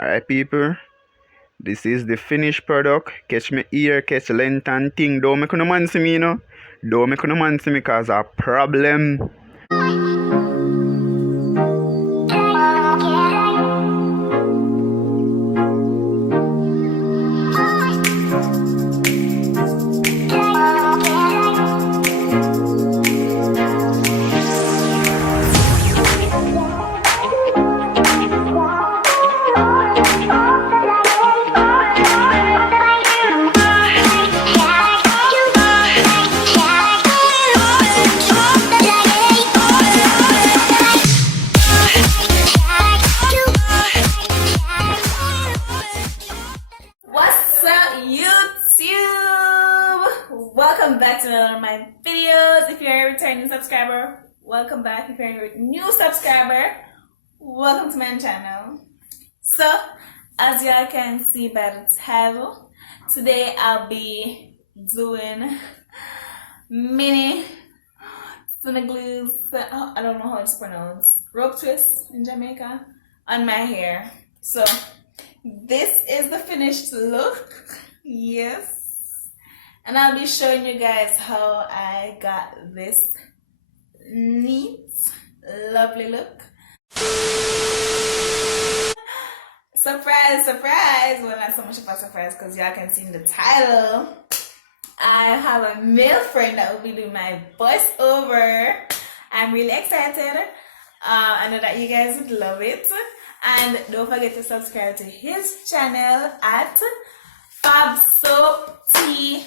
Alright, people. This is the finished product. Catch me ear, catch length and thing. Don't make no man see me, you know. Don't make no man see me cause a problem. What's up, YouTube? Welcome back to another of my videos. If you're a returning subscriber, welcome back. If you're a new subscriber, welcome to my channel. So, as y'all can see by the title, today I'll be doing mini Senegalese, I don't know how it's pronounced, rope twist in Jamaica on my hair. So, this is the finished look. Yes. And I'll be showing you guys how I got this neat, lovely look. Surprise, surprise. Well, not so much of a surprise because y'all can see in the title. I have a male friend that will be doing my voiceover. I'm really excited. I know that you guys would love it. And don't forget to subscribe to his channel at Fab Soap TV.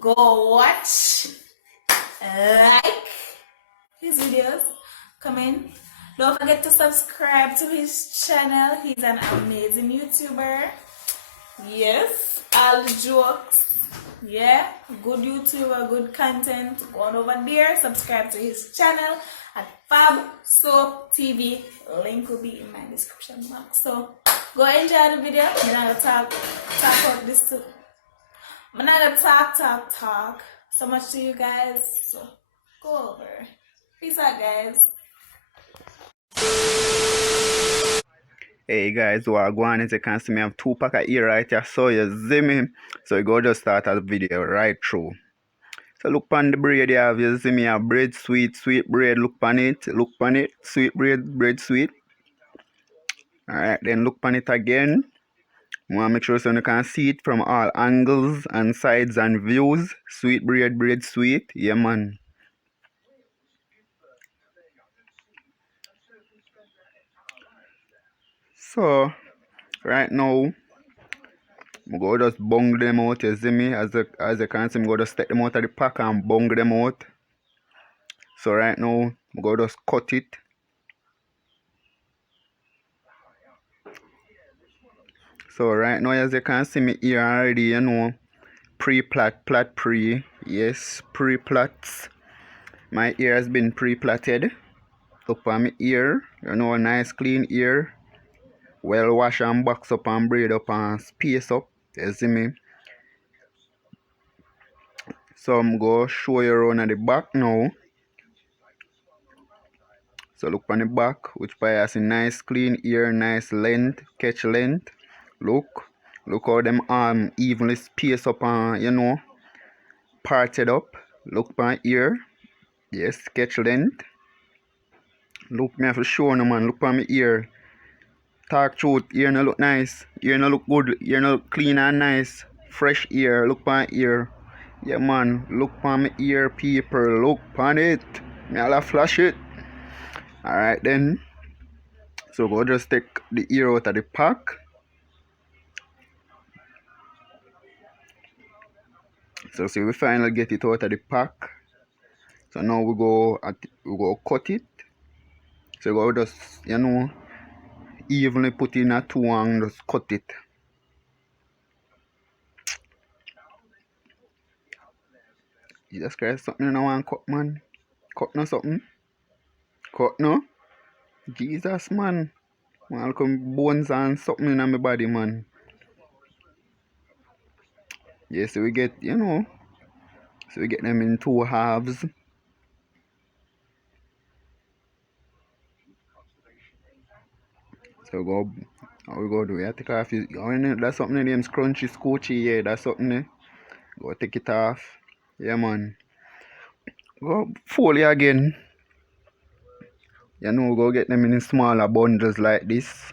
Go watch, like his videos, comment. Don't forget to subscribe to his channel. He's an amazing YouTuber. Yes, all the jokes. Yeah, good YouTuber, good content. Go on over there, subscribe to his channel at Fab Soap TV. Link will be in my description box. So go enjoy the video. I'm not gonna talk about this too. I'm not gonna talk so much to you guys. So go over. Peace out, guys. Hey guys, what go on? As you can see, me have 2 pack of ear right here. So you see me. So you go just start the video right through. So look on the braid you have, you see me have bread, sweet bread, look on it, sweet bread sweet. Alright, then look on it again. You want to make sure so you can see it from all angles and sides and views. Sweet bread sweet, yeah man. So right now, I go just bung them out, you see me, as you can see, I go just take them out of the pack and bung them out. So right now, I go just cut it. So right now, as you can see me here already, you know, pre-plait, yes, pre-plaits. My ear has been pre-plaited. Up on my ear, you know, a nice clean ear. Well wash and box up and braid up and space up, you see me. So I'm going to show you around at the back now. So look on the back, which part has a nice clean ear, nice length, catch length. Look how them arm evenly spaced up and, you know, parted up. Look on ear, yes, catch length. Look, me have to show no man, look on my ear. Talk truth, ear no look nice, ear no look good, ear no look clean and nice. Fresh ear, look on ear. Yeah man, look on my ear, people, look on it. Me I'll flash it. Alright then. So go just take the ear out of the pack. So see we finally get it out of the pack. So now we go cut it. So go just, you know, evenly put in a 2 and just cut it. Jesus Christ, something in one cut, man. Cut no something. Cut no. Jesus, man. Man, come bones and something in my body, man. Yes, so we get, you know, so we get them in 2 halves. So go How we go do? You take off his, that's something in them scrunchy, scoochy, yeah, that's something there. Go take it off. Yeah, man. Go fold it again. You know, go get them in smaller bundles like this.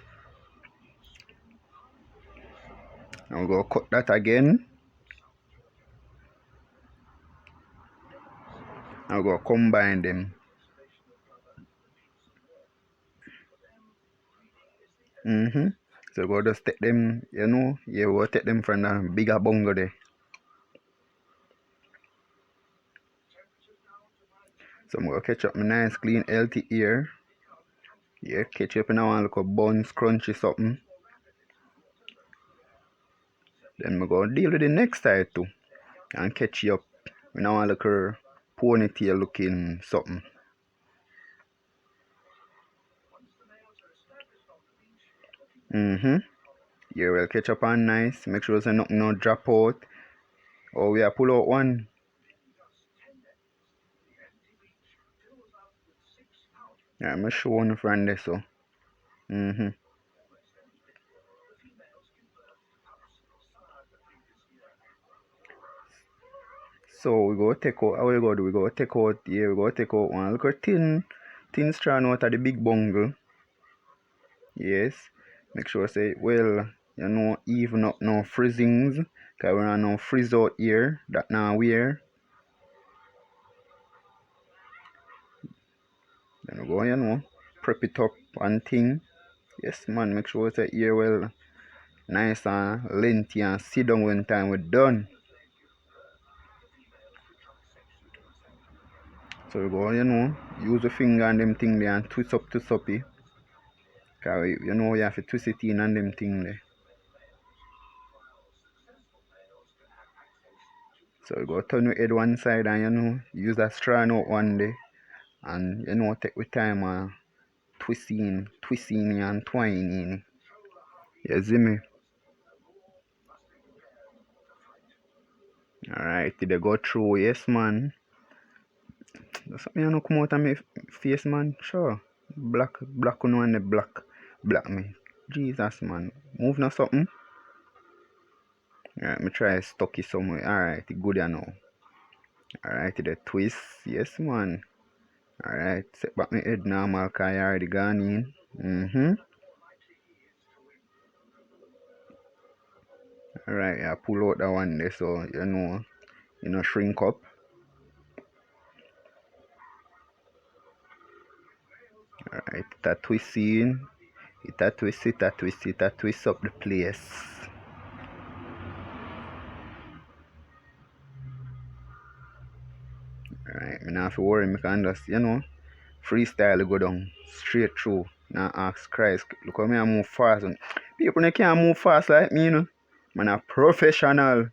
And we go cut that again. And we go combine them. So go just take them, you know, yeah, we'll take them from the bigger bungo there. So I'm gonna catch up my nice clean healthy ear. Yeah, catch up in one little buns, crunchy something. Then I'm gonna deal with the next side too. And catch you up in one little ponytail looking something. Yeah, we'll catch up on nice. Make sure so nothing no drop out. Or we are pull out one. Yeah, I'm showing from there so. So we go take out, how we go do? We go take out, yeah, we go take out one little thin strand out of the big bungle. Yes. Make sure say, well, you know, even up no frizzings. Cause we don't no frizz out here. That now wear. Then we go, you know, prep it up and thing. Yes man, make sure say here well nice and lengthy and sit down when time we're done. So we go, you know, use the finger and them thing there and twist up. Cause you know you have to twist it in and them thing there. So we go turn your head one side and you know, use that strand out one day. And you know, take with time and twisting and twining. You see me? Alright, did they go through? Yes, man. That's something you know come out of my face, man. Sure. Black on one, the black me. Jesus, man. Move now something. Alright, me try stuck it somewhere. Alright, good you know. Alright, the twist. Yes, man. Alright, set back my head normal because you already gone in. Alright, I pull out that one there so you know shrink up. Alright, that twist in. It twist up the place. Alright, me not have to worry, me can just, you know, freestyle go down straight through. Now ask Christ, look how me I move fast. And people they can't move fast like me, you know. Man a professional.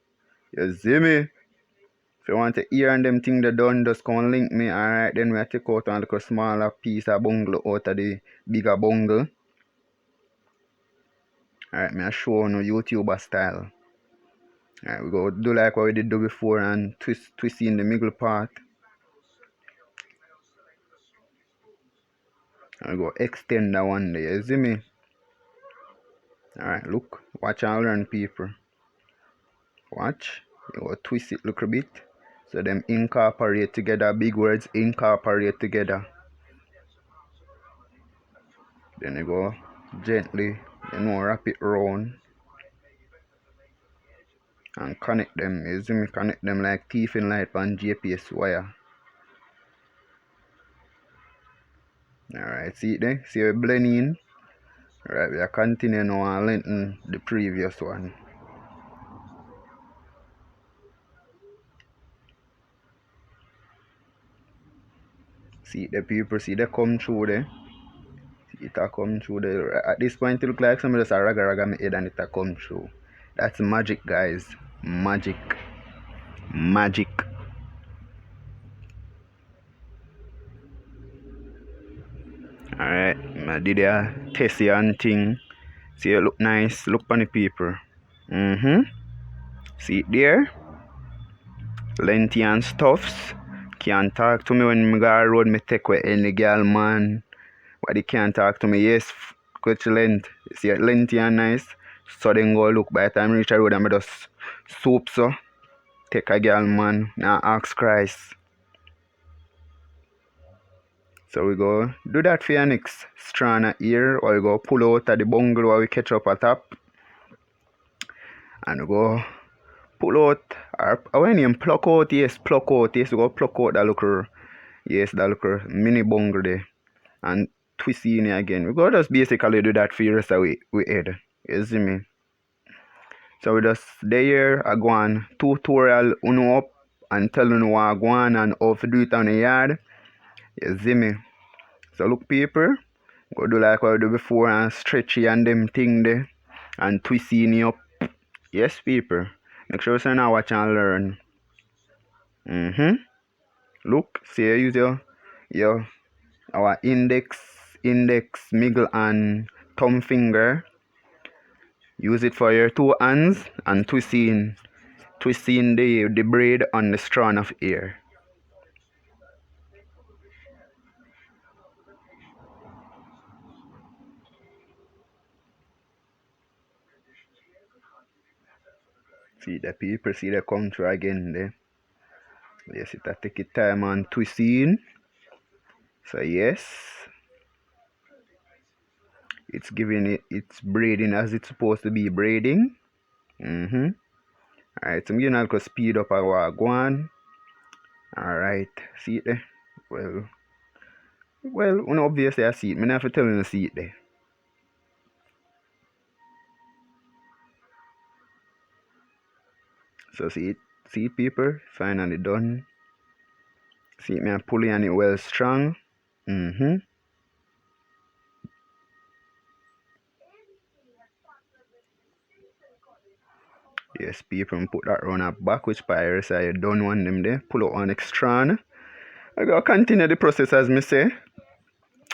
You see me? If you want to hear and them thing they done, just come link me. Alright, then we take out a little smaller piece of bungle out of the bigger bungle. Alright, me I show you YouTuber style. Alright, we go do like what we did do before and twist in the middle part. And we go extend that one there, you see me? Alright, look, watch and learn people. Watch, you go twist it a little bit. So them incorporate together, big words incorporate together. Then you go gently, you know, wrap it round. And connect them, you see me? Connect them like teeth in light on GPS wire. Alright, see it there? See how it blend in? Alright, we are continuing now and lengthen the previous one. See the people, see they come through there. See it a come through there. At this point it look like somebody just a raga my head and it a come through. That's magic, guys. Magic. Alright, I did a test and thing. See it look nice. Look on the people. See it there? Lengthy and stuffs. Can't talk to me when me go road me take with any girl, man. But they can't talk to me. Yes, catch length. See it lengthy and nice. So then go look by the time I reach the road and I just soap so. Take a girl man. Now ask Christ. So we go do that for your next strand here. Or we go pull out of the bungle where we catch up at top. And we go pull out, or when you pluck out, yes, we go pluck out that little mini bungle there. And twist in it again. We go just basically do that for the rest of we head. You see me? So we just there I go on tutorial uno up and tell you what I go on and how to do it on the yard. You see me? So look people, go do like what I do before and stretchy and them thing there and twist in it up. Yes people. Make sure you now watch and learn. Look, see you use your our index, middle and thumb finger. Use it for your two hands and twisting the braid on the strand of hair. See the people, see the come through again there. Yes, it take it time and twisting. So yes, it's giving it's braiding as it's supposed to be braiding. Alright, so I'm gonna go speed up our go on. Alright, see it there? Well, obviously I see it. I have to tell you to see it there. So see it people, finally done. See it, me I'm pulling on it well strong. Yes, people, put that round up back, which by so you done one them there. Pull out one extra. I gotta continue the process as me say.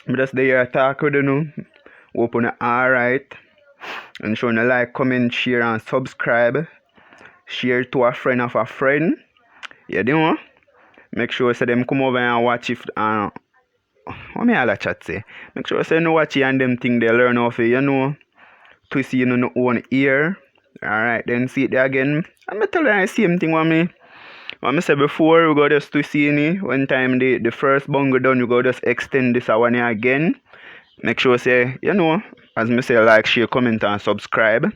I'm just there talk with you. Open it alright. And show you like, comment, share and subscribe. Share to a friend of a friend. You know? Make sure say them come over and watch if what me all a chat say? Make sure say no watch it and them thing they learn off it, you know. Twist in no own ear. Alright, then see it there again. I'm gonna tell you the same thing what I said before. We go just twist in it. One time the first bungle done, we go just extend this one here again. Make sure say, you know, as me say, like, share, comment and subscribe.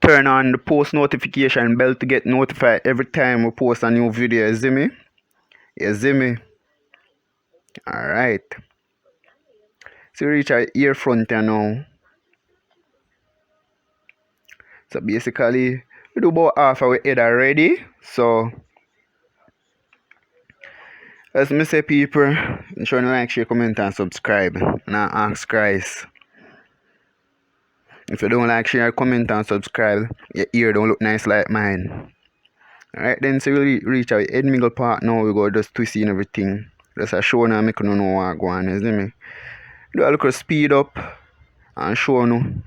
Turn on the post notification bell to get notified every time we post a new video. You see me? You see me? Alright. So we reach our ear front here now. So basically, we do about half of our head already. So, as me say people, ensure you like, share, comment and subscribe. Now ask Christ. If you don't like, share, comment and subscribe, your ear don't look nice like mine. Alright then, so we reach our head middle part now. We go just twisting everything. Just a show now, make you know what go on, you see me? Do a little speed up and show you.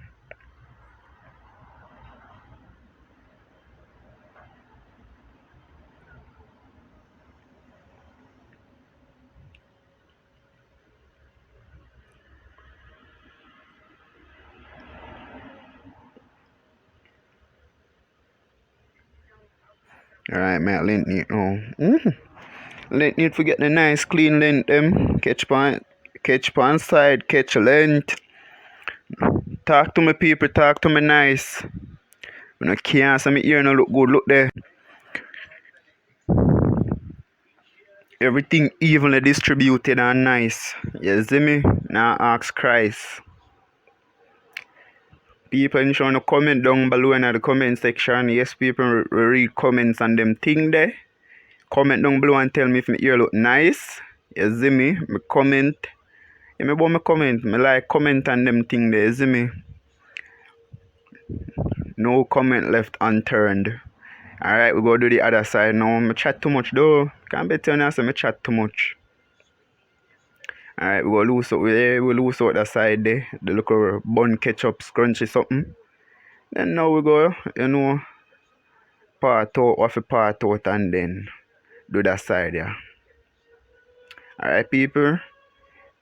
Alright, man, length neat now. Length neat for get the nice clean length them. Catch pan side, catch length. Talk to me people, talk to me nice. When I can't see me ear no look good, look there. Everything evenly distributed and nice. You see me? Now ask Christ. People ensure to comment down below in the comment section. Yes, people read comments and them thing there. Comment down below and tell me if my ear look nice. You see me? Me comment. Yeah, me about me comment. Me like comment and them thing there. You see me? No comment left unturned. Alright, we go do the other side now. Me chat too much though. Can't be telling us me chat too much. Alright, we go loose out there. We loose out the side there. The little bun ketchup scrunchy something. Then now we go, you know, part out, off a part out and then do that side, yeah. Alright, people.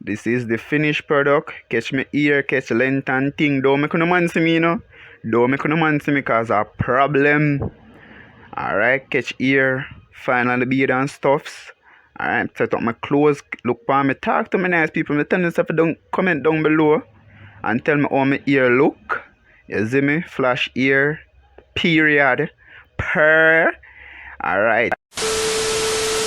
This is the finished product. Catch me ear, catch length and thing. Don't make no man see me, you know. Don't make no man see me cause a problem. Alright, catch ear, find all the beard and stuffs. Alright, set up my clothes, look for me, talk to me nice people. Me tell yourself don't comment down below and tell me how my ear look. You see me? Flash ear, period, per. Alright.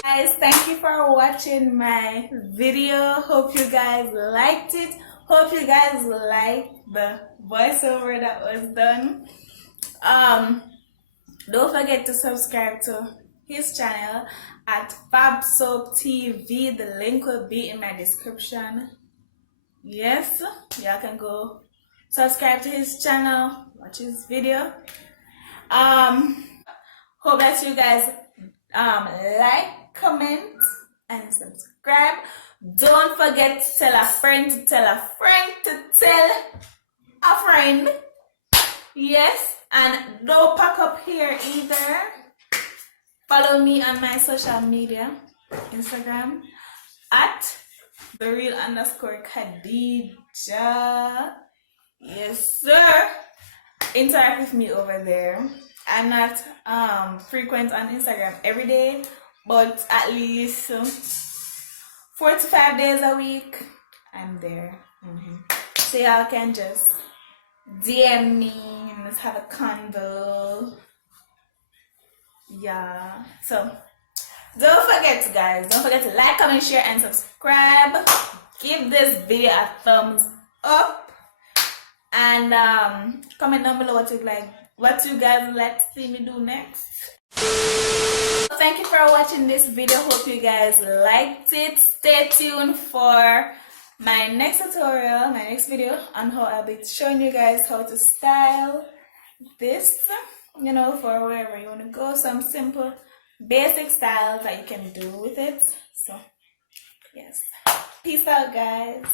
Guys, thank you for watching my video. Hope you guys liked it. Hope you guys liked the voiceover that was done. Don't forget to subscribe to his channel at Fab Soap TV. The link will be in my description. Yes, y'all can go subscribe to his channel, watch his video. Hope that you guys like, comment, and subscribe. Don't forget to tell a friend to tell a friend to tell a friend. Yes, and don't pack up here either. Follow me on my social media, Instagram at @thereal_Khadija. Yes, sir. Interact with me over there. I'm not frequent on Instagram every day, but at least 4 to 5 days a week, I'm there. So y'all can just DM me and let's have a convo. Yeah. So don't forget, guys. Don't forget to like, comment, share, and subscribe. Give this video a thumbs up, and comment down below what you guys would like to see me do next. Thank you for watching this video. Hope you guys liked it. Stay tuned for my next tutorial, my next video on how I'll be showing you guys how to style this, you know, for wherever you want to go. Some simple basic styles that you can do with it. So yes, peace out, guys.